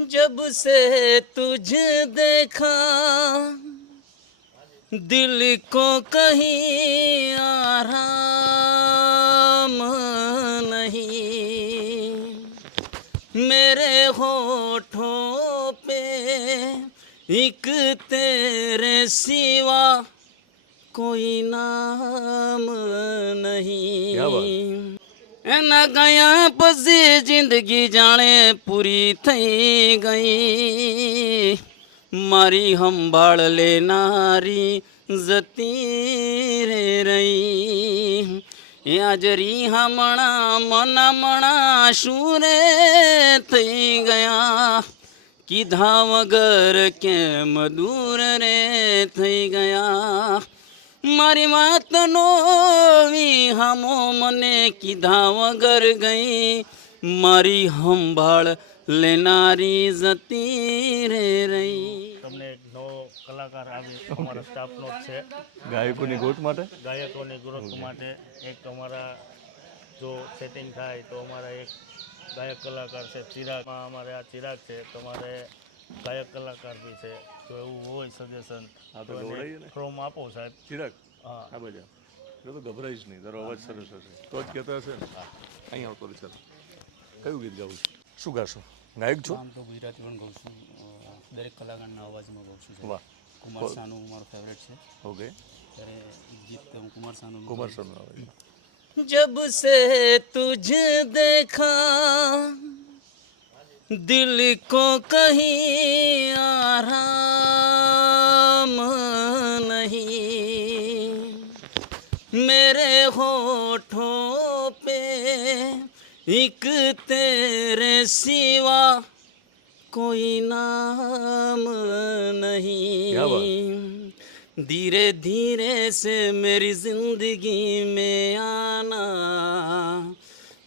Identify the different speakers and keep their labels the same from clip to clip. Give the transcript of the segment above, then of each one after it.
Speaker 1: जब से तुझे देखा दिल को कहीं आराम नहीं। मेरे होठों पे एक तेरे सिवा कोई नाम नहीं। એના ગયા પછી જિંદગી જાણે પૂરી થઈ ગઈ. મારી સંભાળ લેનારી જતી રે રહી. એ આજરી હમણાં મનામણા શું રે થઈ ગયા. કીધા વગર કેમ દૂર રે થઈ ગયા? મારી માતનો વિહામો મને કીધા વગર ગઈ. મારી સંભાળ લેનારી જતી રે રહી.
Speaker 2: તમને એક નવો કલાકાર આવે અમારા સ્ટાફનો છે.
Speaker 3: ગાયકોની ગોત માટે?
Speaker 2: ગાયકોની ગ્રોથ માટે એક અમારા જો સેટિંગ થાય તો અમારા એક ગાયક કલાકાર છે ચિરાગમાં અમારે આ ચિરાગ છે તમારે ગાયક કલાકાર બી છે. તો એવું હોય સજેશન
Speaker 3: તો
Speaker 2: ફોર્મ આપો સાહેબ.
Speaker 3: ચિરાગ
Speaker 2: હા.
Speaker 3: આ બધા એટલે તો ગભરાઈશ નહીં તારો અવાજ સરસ હશે. તો જ કહેતા હશે ને. અહીં આવતો ચાલો કયું ગીત ગાવું શું ગાશો? ગાયક છો?
Speaker 1: આમ તો ગુજરાતી પણ ગાઉં છું. દરેક કલાકારના અવાજમાં ગાઉં છું
Speaker 3: વાહ.
Speaker 1: કુમાર સાનુ મારો ફેવરેટ છે.
Speaker 3: ઓકે.
Speaker 1: ત્યારે ગીત હું કુમાર સાનુ
Speaker 3: કુમાર સાનુ
Speaker 1: જબ સે તુજે દેખા दिल को कहीं आराम नहीं। मेरे होठों पे एक तेरे सिवा कोई नाम नहीं। धीरे धीरे से मेरी ज़िंदगी में आना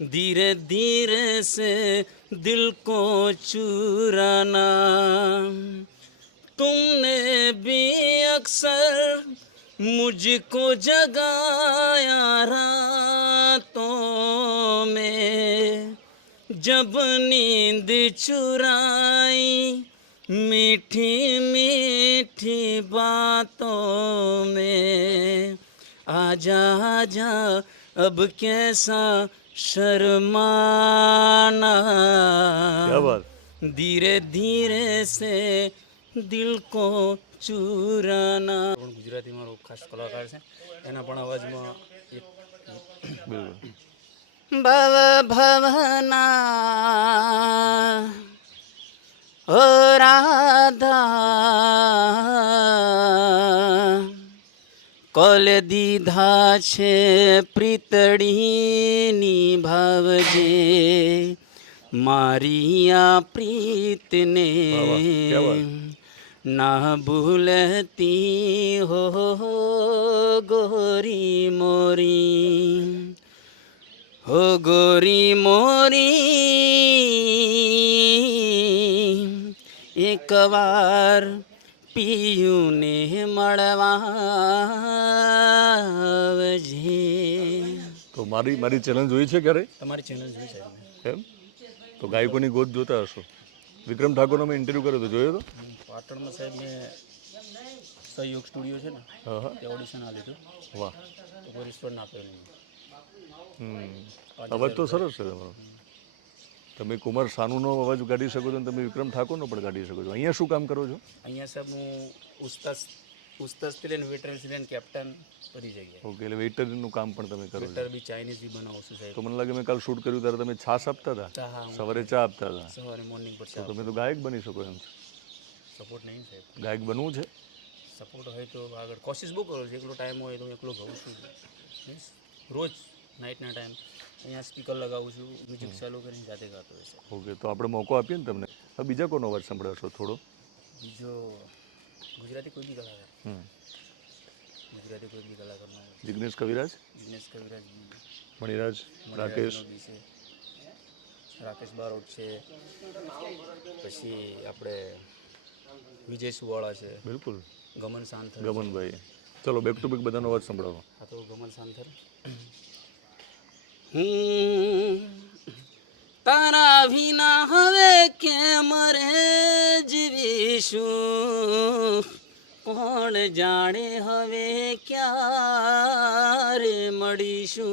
Speaker 1: धीरे धीरे से दिल को चुराना। तुमने भी अक्सर मुझको जगाया रातों में। जब नींद चुराई मीठी मीठी बातों में। आजा आजा, अब कैसा शर्माना
Speaker 3: क्या बात
Speaker 1: ધીરે ધીરે સે દિલ કો ચુરાના પણ ગુજરાતી મારો ખાસ કલાકાર છે એના પણ અવાજમાં એક
Speaker 3: બિલકુલ
Speaker 1: ભવ ભવના ઓ રાધા કોલ દીધા છે પ્રીતડીની ભાવજે મારી આ પ્રીતને. ના ભૂલતી હો ગોરી મોરી હો ગોરી મોરી એક વાર પિયુને મળવા
Speaker 3: તો મારી મારી ચેનલ જોઈ છે ક્યારે?
Speaker 1: તમારી ચેનલ જોઈ છે.
Speaker 3: એમ? તો ગાયકોની ગોત જોતા હશો. વિક્રમ ઠાકોરનો મેં ઇન્ટરવ્યૂ કર્યો હતો જોયો તો
Speaker 1: પાટણમાં સાહેબ મેં સહયોગ સ્ટુડિયો છે ને ત્યાં ઓડિશન આ લીધું
Speaker 3: વાહ.
Speaker 1: તો કોઈ રિસ્પોન્સ આપ્યો નહીં
Speaker 3: અવાજ તો સરસ છે તમારો. તમે કુમાર સાનુનો અવાજ કાઢી શકો છો અને તમે વિક્રમ ઠાકોરનો પણ કાઢી શકો છો. અહીંયા શું કામ કરો છો?
Speaker 1: અહીંયા સાહેબ હું ઉસ્તાદ ઉસ્તાદથી લઈને વેટરનથી લઈને કેપ્ટન બધી જઈએ
Speaker 3: ઓકે એટલે વેટરનું કામ પણ તમે કરો
Speaker 1: વેટર બી ચાઇનીઝ બી બનાવો છું સાહેબ.
Speaker 3: તો મને લાગે મેં કાલ શૂટ કર્યું ત્યારે તમે છાશ આપતા હતા? સવારે ચા આપતા હતા?
Speaker 1: સવારે મોર્નિંગ પર
Speaker 3: તો તમે તો ગાયક બની શકો એમ
Speaker 1: સપોર્ટ નહીં સાહેબ.
Speaker 3: ગાયક બનવું છે?
Speaker 1: સપોર્ટ હોય તો આગળ. કોશિશ બહુ કરું છું? એકલો ટાઈમ હોય તો હું એકલો ગાઉં છું. મીન્સ રોજ? નાઇટના ટાઈમ અહીંયા સ્પીકર લગાવું છું મ્યુઝિક ચાલુ કરીને જાતે ગાતો હોય છે.
Speaker 3: ઓકે તો આપણે મોકો આપીએ ને તમને? હવે બીજા કોનો અવાજ સંભળાવશો થોડો?
Speaker 1: બીજો ગુજરાતી કોઈ બી કલાકાર. ગુજરાતી કોઈ બી કલાકારનો
Speaker 3: જિગ્નેશ કવિરાજ?
Speaker 1: જિગ્નેશ કવિરાજ
Speaker 3: મણિરાજ રાકેશ?
Speaker 1: રાકેશ બારોટ છે. પછી આપણે વિજય સુવાળા છે.
Speaker 3: બિલકુલ.
Speaker 1: ગમન સાંથર
Speaker 3: ગમનભાઈ. ચલો બેક ટુ બેક બધાનો અવાજ સંભળાવો
Speaker 1: આ તો ગમન સાંથર. તારા વિના હવે કેમ રે જીવીશું? કોણ જાણે હવે ક્યારે મળીશું?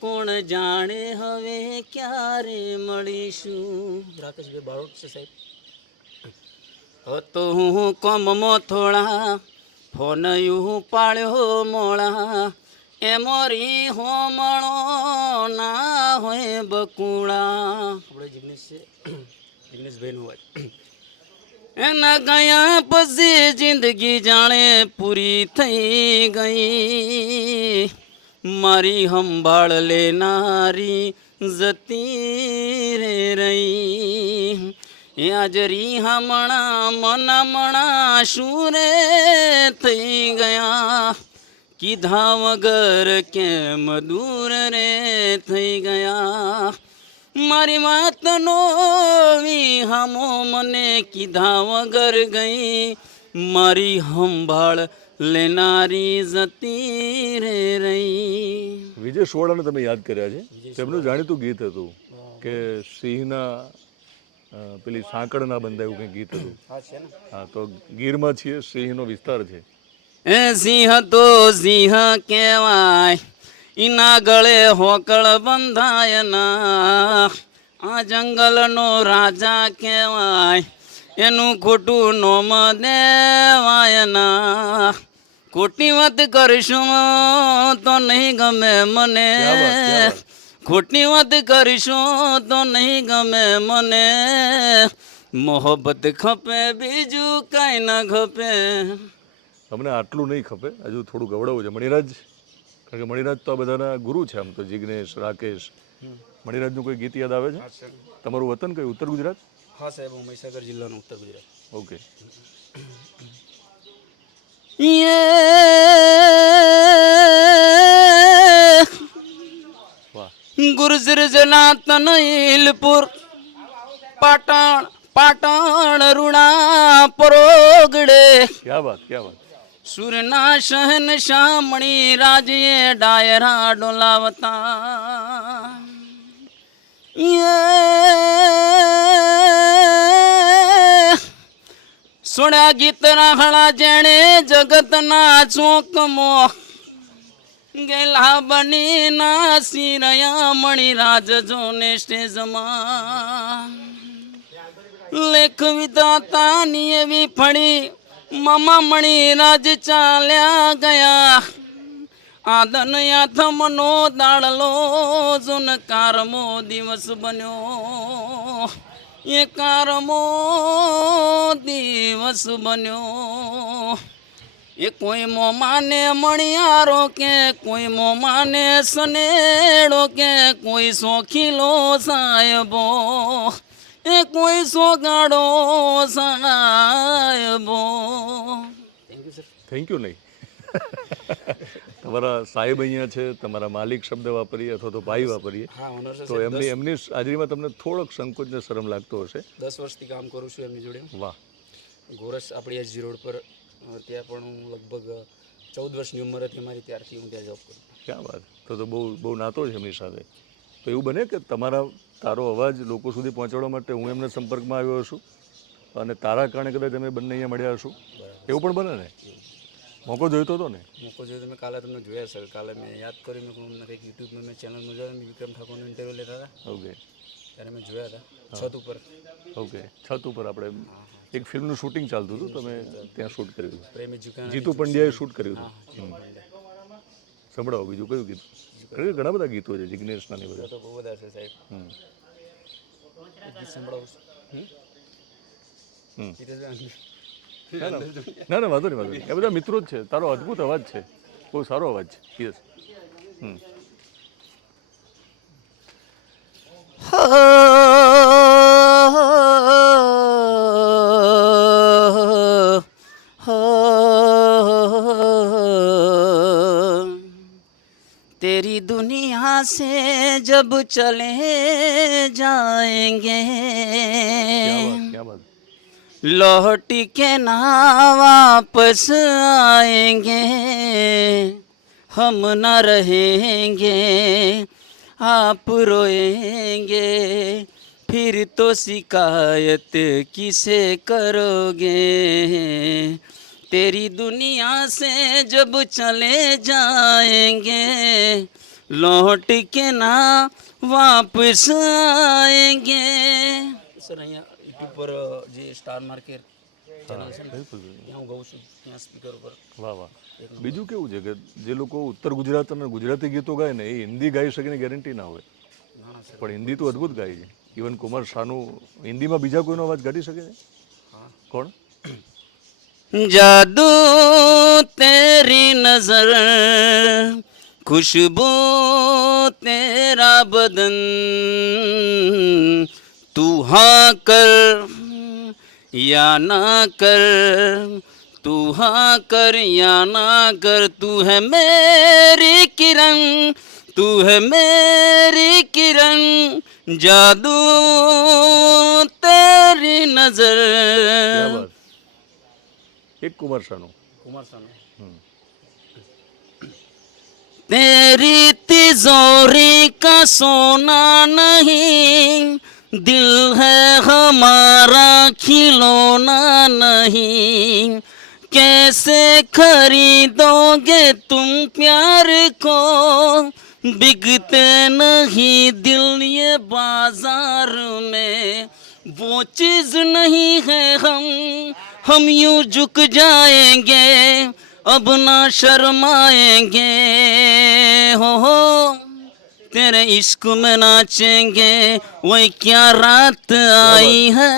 Speaker 1: કોણ જાણે હવે ક્યારે મળીશું? રાકેશભાઈ બારોટ છે સાહેબ. તો હું કોમમાં થોડા ફોન યુ પાળ્યો મોળા એ મોરી હોમણો ના હોય બકુળા. આપણે જિગ્નેશ છે. જિગ્નેશભાઈનો અવાજ એના ગયા પછી જિંદગી જાણે પૂરી થઈ ગઈ. મારી સંભાળ લેનારી જતી રે રહી. યાજરી હમણાં મનમણા શું રે થઈ ગયા? કીધા વગર કેમ દૂર રે થઈ ગયા? મારી વાતનો વિહામો મને કીધા વગર ગઈ. મારી સંભાળ લેનારી જતી રે રહી.
Speaker 3: વિજય સોળાને તમે યાદ કર્યા છે? તેમનું જાણીતું ગીત હતું કે સિંહના પેલી સાંકળ ના બંધાય કંઈક ગીત હતું.
Speaker 1: હા છે ને.
Speaker 3: હા તો ગીરમાં છીએ સિંહનો વિસ્તાર છે.
Speaker 1: એ સિંહ તો સિંહ કહેવાય. ઈના ગળે હોકળ બંધાય ના. આ જંગલનો રાજા કહેવાય. એનું ખોટું નોમ દેવાય ના. ખોટી વાત કરીશું તો નહીં ગમે મને. ખોટી વાત કરીશું તો નહીં ગમે મને. મોહબ્બત ખપે બીજું કાંઈ ના ખપે.
Speaker 3: અમને આટલું નહીં ખપે. હજુ થોડું ગવડાવવું છે. મણિરાજ કારણ કે મણિરાજ તો આ બધાના ગુરુ છે આમ તો જિગ્નેશ રાકેશ. મણિરાજનું કોઈ ગીત યાદ આવે છે? તમારું વતન કયું? ઉત્તર ગુજરાત?
Speaker 1: હા સાહેબ હું મહીસાગર જિલ્લાનું ઉત્તર ગુજરાત.
Speaker 3: ઓકે. વાહ
Speaker 1: ગુર્જર જનાતન ઇલપુર પાટણ પાટણ રૂણા પરોગડે.
Speaker 3: ક્યાં વાત ક્યાં વાત?
Speaker 1: સુરના શહન શામણી રાજે ડાયરા ડોલાવતા. સોણ્યા ગીત રાહળા જેણે જગતના ચોકમો ગેલા બની ના સિરયા મણી રાજ જોને સ્ટેજમાં. લેખ વિધાતાની એવી ફળી મામા મણી રાજ ચાલ્યા ગયા. આદન યાથમનો દાડલો જુન કારમો દિવસ બન્યો. એ કારમો દિવસ બન્યો. એ કોઈ મોમાને મણિયારો કે કોઈ મોમાને સનેડો કે કોઈ સોખીલો સાહેબો. એ કોઈ સોગાડો સાહેબો. થેન્ક યુ
Speaker 3: થેન્ક યુ નહીં. તમારા સાહેબ અહીંયા છે તમારા માલિક શબ્દ વાપરીએ અથવા તો ભાઈ વાપરીએ
Speaker 1: હા
Speaker 3: તો એમની એમની હાજરીમાં તમને થોડોક સંકોચ ને શરમ લાગતો હશે.
Speaker 1: દસ વર્ષથી કામ કરું છું એમની જોડે.
Speaker 3: વાહ.
Speaker 1: ગોરસ આપણી એસજી રોડ પર ત્યાં પણ હું લગભગ ચૌદ વર્ષની ઉંમર હતી મારી ત્યારથી હું ત્યાં જોબ કરું
Speaker 3: ક્યાં વાત. તો તો બહુ બહુ નાતો છે એમની સાથે. તો એવું બને કે તમારા તારો અવાજ લોકો સુધી પહોંચાડવા માટે હું એમના સંપર્કમાં આવ્યો છું અને તારા કારણે કદાચ અમે બંને અહીંયા મળ્યા હશું. એવું પણ બને ને? મોકો જોઈતો હતો ને?
Speaker 1: મોકો જોયો તમે કાલે તમને જોયા સર કાલે મેં યાદ કર્યું મેં કહું કંઈક યુટ્યુબમાં મેં ચેનલમાં જોયા મેં વિક્રમ ઠાકોરનો ઇન્ટરવ્યૂ લેતા હતા.
Speaker 3: ઓકે
Speaker 1: ત્યારે મેં જોયા હતા છત ઉપર.
Speaker 3: ઓકે છત ઉપર આપણે એક ફિલ્મનું શૂટિંગ ચાલતું હતું તમે ત્યાં શૂટ કર્યું
Speaker 1: પ્રેમી
Speaker 3: જીતુ પંડ્યાએ શૂટ કર્યું હતું. સંભળાવો બીજું કયું ગીત? કારણ ઘણા બધા ગીતો છે જિજ્ઞેશના ને બધા.
Speaker 1: તો બહુ બધા છે સાહેબ. ગીત સંભળાવું
Speaker 3: ના ના. ના ના વાંધો નહીં વાંધો એ બધા મિત્રો જ છે. તારો અદ્ભુત અવાજ છે. બહુ સારો અવાજ છે. Yes hmm.
Speaker 1: जब चले जाएँगे। लौट के ना वापस आएँगे। हम न रहेंगे आप रोएँगे। फिर तो शिकायत किसे करोगे? तेरी दुनिया से जब चले जाएँगे लौट के ना वापस आएंगे સર અહીંયા યુટ્યુબ પર જે સ્ટાર માર્કેટ ચેનલ છે ને
Speaker 3: બિલકુલ બિલકુલ.
Speaker 1: ત્યાં હું ગાઉં છું ત્યાં સ્પીકર ઉપર
Speaker 3: વાહ વાહ બીજું કેવું છે કે જે લોકો ઉત્તર ગુજરાત અને ગુજરાતી ગીતો ગાય ને એ હિન્દી ગાઈ શકે એની ગેરંટી ના હોય
Speaker 1: ના ના સર
Speaker 3: પણ હિન્દી તો અદ્ભુત ગાય છે ઇવન કુમાર શાનું હિન્દીમાં બીજા કોઈનો અવાજ કાઢી શકે છે
Speaker 1: હા
Speaker 3: કોણ
Speaker 1: जादू तेरी नजर खुशबू तेरा बदन तू हा कर या ना कर तू हा कर या ना कर तू है मेरी किरण तू है मेरी किरण जादू तेरी नज़र।
Speaker 3: एक कुमार सानू।
Speaker 1: कुमार सानू। तेरी तिजोरी का सोना नहीं, दिल है हमारा खिलौना नहीं। कैसे खरीदोगे तुम प्यार को? बिकते नहीं दिल ये बाज़ार में। वो चीज़ नहीं है हम हम यूँ झुक जाएँगे। अब ना शर्माएंगे हो हो तेरे इश्क में नाचेंगे वही क्या रात आई है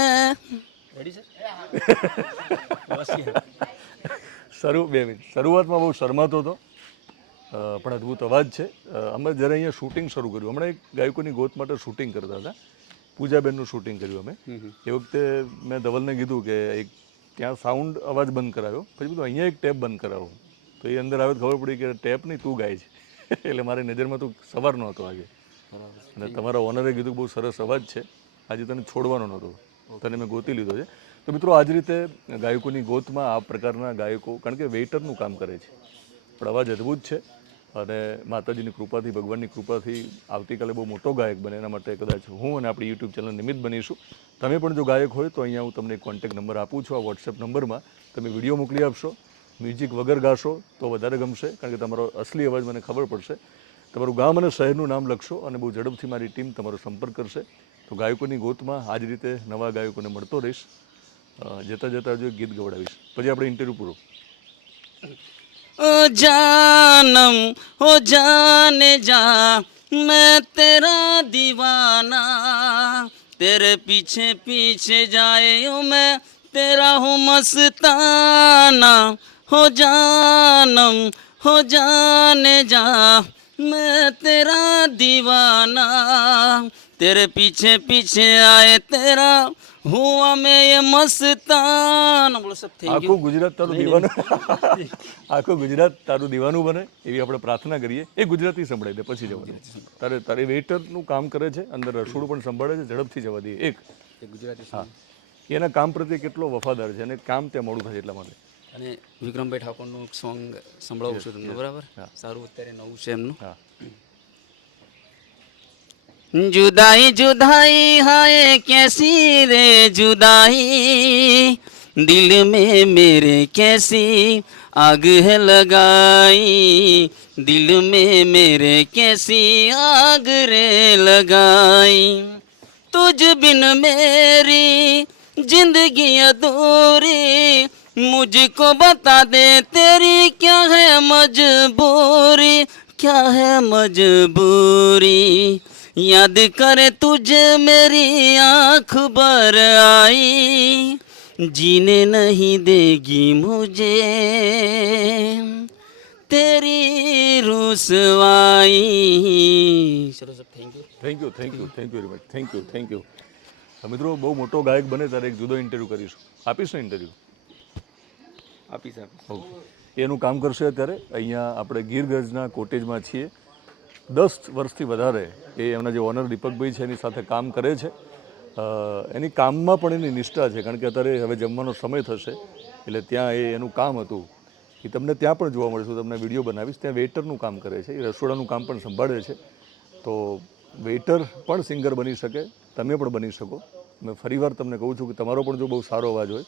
Speaker 3: શરૂ બે મિનિટ શરૂઆતમાં બહુ શરમાતો હતો અ, પણ અદ્ભુત અવાજ છે અ, અમે જ્યારે અહીંયા શૂટિંગ શરૂ કર્યું હમણાં એક ગાયકોની ગોત માટે શૂટિંગ કરતા હતા પૂજાબેનનું શૂટિંગ કર્યું અમે એ વખતે મેં ધવલને કીધું કે એક ત્યાં સાઉન્ડ અવાજ બંધ કરાવ્યો પછી બધું અહીંયા એક ટેપ બંધ કરાવો. તો એ અંદર આવે ખબર પડી કે ટેપ નહીં, તું ગાય છે. એટલે મારી નજરમાં તું સવાર નહોતો આજે અને તમારા ઓનરે કીધું બહુ સરસ અવાજ છે. આજે તને છોડવાનો નહોતો. તને મેં ગોતી લીધો છે. તો મિત્રો, આજ રીતે ગાયકોની ગોતમાં આ પ્રકારના ગાયકો, કારણ કે વેઇટરનું કામ કરે છે. પણ અવાજ અદ્ભુત છે. અને માતાજીની કૃપાથી, ભગવાનની કૃપાથી આવતીકાલે બહુ મોટો ગાયક બને. એના માટે કદાચ હું અને આપણી યુટ્યુબ ચેનલ નિમિત્ત બનીશું. તમે પણ જો ગાયક હોય તો અહીંયા હું તમને કોન્ટેક્ટ નંબર આપું છું આ વોટ્સએપ નંબરમાં. તમે વીડિયો મોકલી આપશો મ્યુઝિક વગર ગાશો તો વધારે ગમશે, કારણ કે તમારો અસલી અવાજ મને ખબર પડશે. તમારું ગામ અને શહેરનું નામ લખશો અને બહુ ઝડપથી મારી ટીમ તમારો સંપર્ક કરશે. તો ગાયકોની ગોતમાં આ જ રીતે નવા ગાયકોને મળતો રહીશ. જતાં જતાં જતા જો ગીત ગવડાવીશ. પછી આપણે ઇન્ટરવ્યૂ પૂરો.
Speaker 1: ओ जानम ओ जाने जा मैं तेरा दीवाना तेरे पीछे पीछे जाए हूँ मैं तेरा हूँ मस्ताना हो जानम हो जाने जा मैं तेरा दीवाना तेरे पीछे पीछे आए तेरा હું અમે એ મસ્તાન. બોલો સબ થઈ
Speaker 3: આખું ગુજરાત તારું દીવાનું. આખું ગુજરાત તારું દીવાનું બને એવી આપણે પ્રાર્થના કરીએ. એ ગુજરાતી સંભળાઈ દે પછી જવા દે તારે તારે વેઇટરનું કામ કરે છે અંદર રસોડું પણ સંભાળે છે ઝડપથી જવા દઈએ એક.
Speaker 1: ગુજરાતી
Speaker 3: હા. એના કામ પ્રત્યે કેટલો વફાદાર છે અને કામ ત્યાં મોડું થશે એટલા માટે.
Speaker 1: અને વિક્રમભાઈ ઠાકોરનું સોંગ સંભળાવું છું તમને બરાબર? સારું અત્યારે નવું છે એમનું.
Speaker 3: હા.
Speaker 1: जुदाई जुदाई, हाय कैसी रे जुदाई। दिल में मेरे कैसी आग है लगाई। दिल में मेरे कैसी आग रे लगाई। तुझ बिन मेरी ज़िंदगी अधूरी, मुझको बता दे तेरी क्या है मजबूरी, क्या है मजबूरी। याद करे तुझे मेरी आंख भर आई जीने नहीं देगी मुझे तेरी रुसवाई चलो सब thank you
Speaker 3: thank you thank you thank you very much thank you thank you મિત્રો બહુ મોટો ગાયક બને ત્યારે એક જુદો ઇન્ટરવ્યૂ કરીશું આપીશ ને ઇન્ટરવ્યૂ
Speaker 1: આપીશ આપીશ
Speaker 3: ઓકે એનું કામ કરશે અત્યારે અહીંયા આપણે ગીર ગજના કોટેજમાં છીએ દસ વર્ષથી વધારે એ એમના જે ઓનર દીપકભાઈ છે એની સાથે કામ કરે છે. એની કામમાં પણ એની નિષ્ઠા છે, કારણ કે અત્યારે હવે જમવાનો સમય થશે, એટલે ત્યાં એ એનું કામ હતું. એ તમને ત્યાં પણ જોવા મળશે તમને વીડિયો બનાવીશ. ત્યાં વેઇટરનું કામ કરે છે, એ રસોડાનું કામ પણ સંભાળે છે. તો વેઇટર પણ સિંગર બની શકે, તમે પણ બની શકો. મેં ફરીવાર તમને કહું છું કે તમારો પણ જો બહુ સારો અવાજ હોય,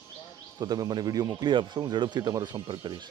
Speaker 3: તો તમે મને વીડિયો મોકલી આપશો, હું ઝડપથી તમારો સંપર્ક કરીશ.